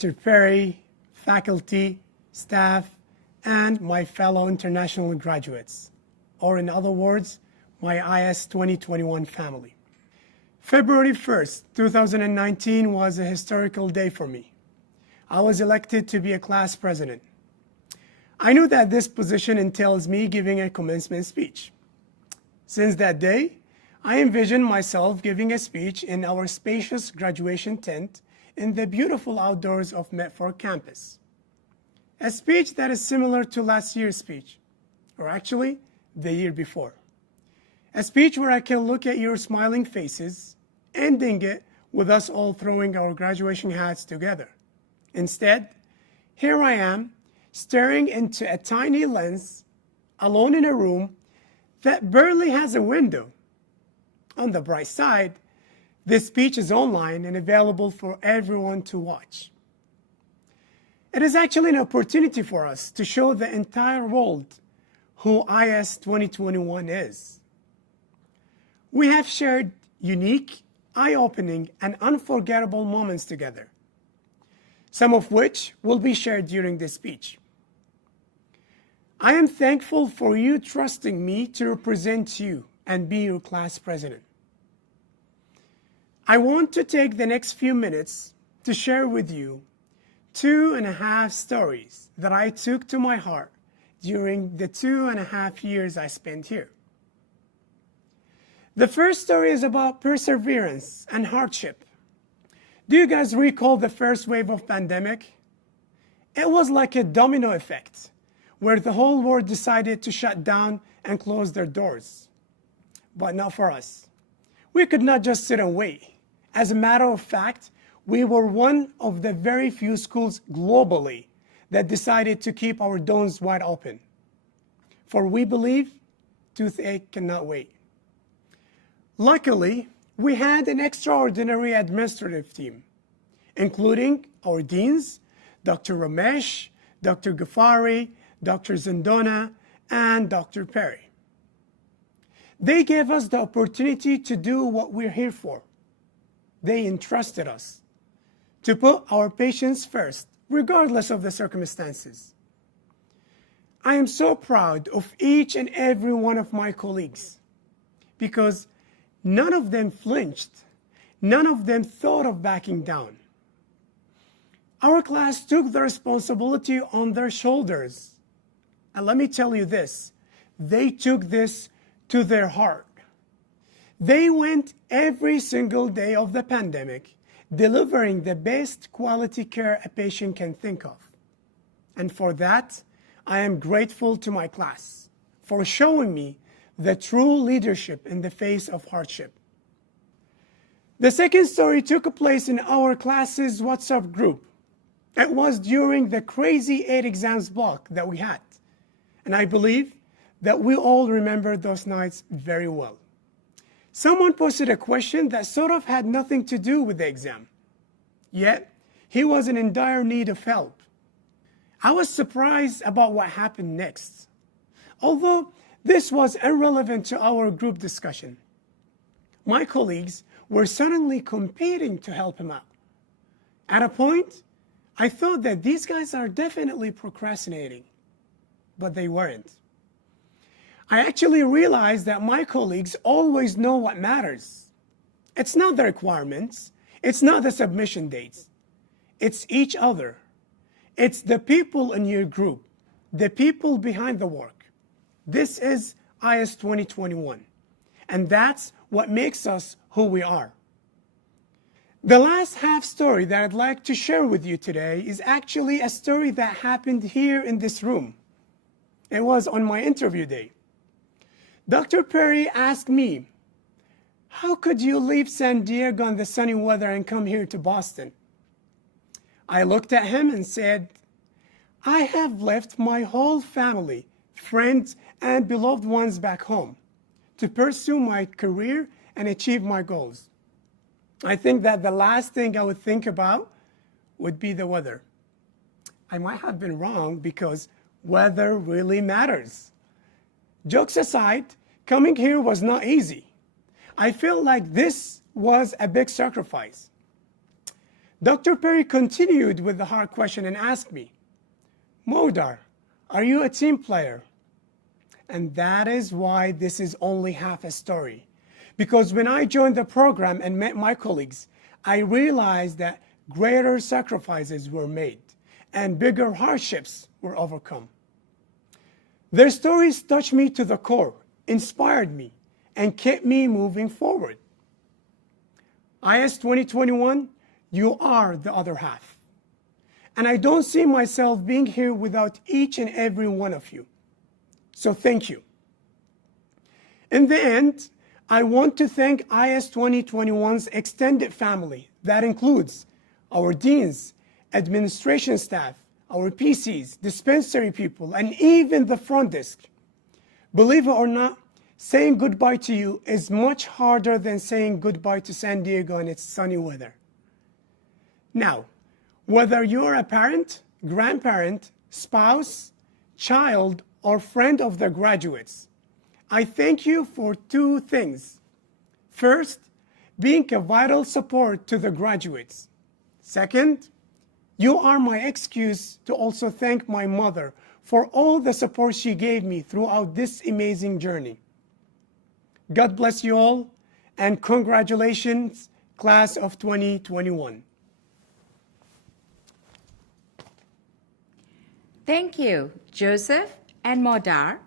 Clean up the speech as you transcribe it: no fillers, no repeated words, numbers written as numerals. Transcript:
Dr. Perry, faculty, staff, and my fellow international graduates, or in other words, my IS 2021 family. February 1st, 2019 was a historical day for me. I was elected to be a class president. I knew that this position entails me giving a commencement speech. Since that day, I envisioned myself giving a speech in our spacious graduation tent in the beautiful outdoors of Medford campus. A speech that is similar to last year's speech, or actually the year before. A speech where I can look at your smiling faces, ending it with us all throwing our graduation hats together. Instead, here I am, staring into a tiny lens, alone in a room that barely has a window. On the bright side, this speech is online and available for everyone to watch. It is actually an opportunity for us to show the entire world who IS 2021 is. We have shared unique, eye-opening, and unforgettable moments together, some of which will be shared during this speech. I am thankful for you trusting me to represent you and be your class president. I want to take the next few minutes to share with you 2.5 stories that I took to my heart during the 2.5 years I spent here. The first story is about perseverance and hardship. Do you guys recall the first wave of pandemic? It was like a domino effect, where the whole world decided to shut down and close their doors. But not for us. We could not just sit and wait. As a matter of fact, we were one of the very few schools globally that decided to keep our doors wide open. For we believe toothache cannot wait. Luckily, we had an extraordinary administrative team, including our deans, Dr. Ramesh, Dr. Ghaffari, Dr. Zindona, and Dr. Perry. They gave us the opportunity to do what we're here for. They entrusted us to put our patients first, regardless of the circumstances. I am so proud of each and every one of my colleagues because none of them flinched. None of them thought of backing down. Our class took the responsibility on their shoulders. And let me tell you this, they took this to their heart. They went every single day of the pandemic, delivering the best quality care a patient can think of. And for that, I am grateful to my class for showing me the true leadership in the face of hardship. The second story took place in our class's WhatsApp group. It was during the crazy 8 exams block that we had. And I believe that we all remember those nights very well. Someone posted a question that sort of had nothing to do with the exam. Yet, he was in dire need of help. I was surprised about what happened next, although this was irrelevant to our group discussion. My colleagues were suddenly competing to help him out. At a point, I thought that these guys are definitely procrastinating, but they weren't. I actually realized that my colleagues always know what matters. It's not the requirements, it's not the submission dates, it's each other. It's the people in your group, the people behind the work. This is IS 2021, and that's what makes us who we are. The last half story that I'd like to share with you today is actually a story that happened here in this room. It was on my interview day. Dr. Perry asked me, "How could you leave San Diego in the sunny weather and come here to Boston?" I looked at him and said, "I have left my whole family, friends, and beloved ones back home to pursue my career and achieve my goals. I think that the last thing I would think about would be the weather." I might have been wrong because weather really matters. Jokes aside, coming here was not easy. I felt like this was a big sacrifice. Dr. Perry continued with the hard question and asked me, Modar, are you a team player? And that is why this is only half a story. Because when I joined the program and met my colleagues, I realized that greater sacrifices were made and bigger hardships were overcome. Their stories touched me to the core, inspired me, and kept me moving forward. IS 2021, you are the other half. And I don't see myself being here without each and every one of you. So thank you. In the end, I want to thank IS 2021's extended family. That includes our deans, administration staff, our PCs, dispensary people, and even the front desk. Believe it or not, saying goodbye to you is much harder than saying goodbye to San Diego and its sunny weather. Now, whether you're a parent, grandparent, spouse, child, or friend of the graduates, I thank you for two things. First, being a vital support to the graduates. Second, you are my excuse to also thank my mother for all the support she gave me throughout this amazing journey. God bless you all, and congratulations, class of 2021. Thank you, Joseph and Modar.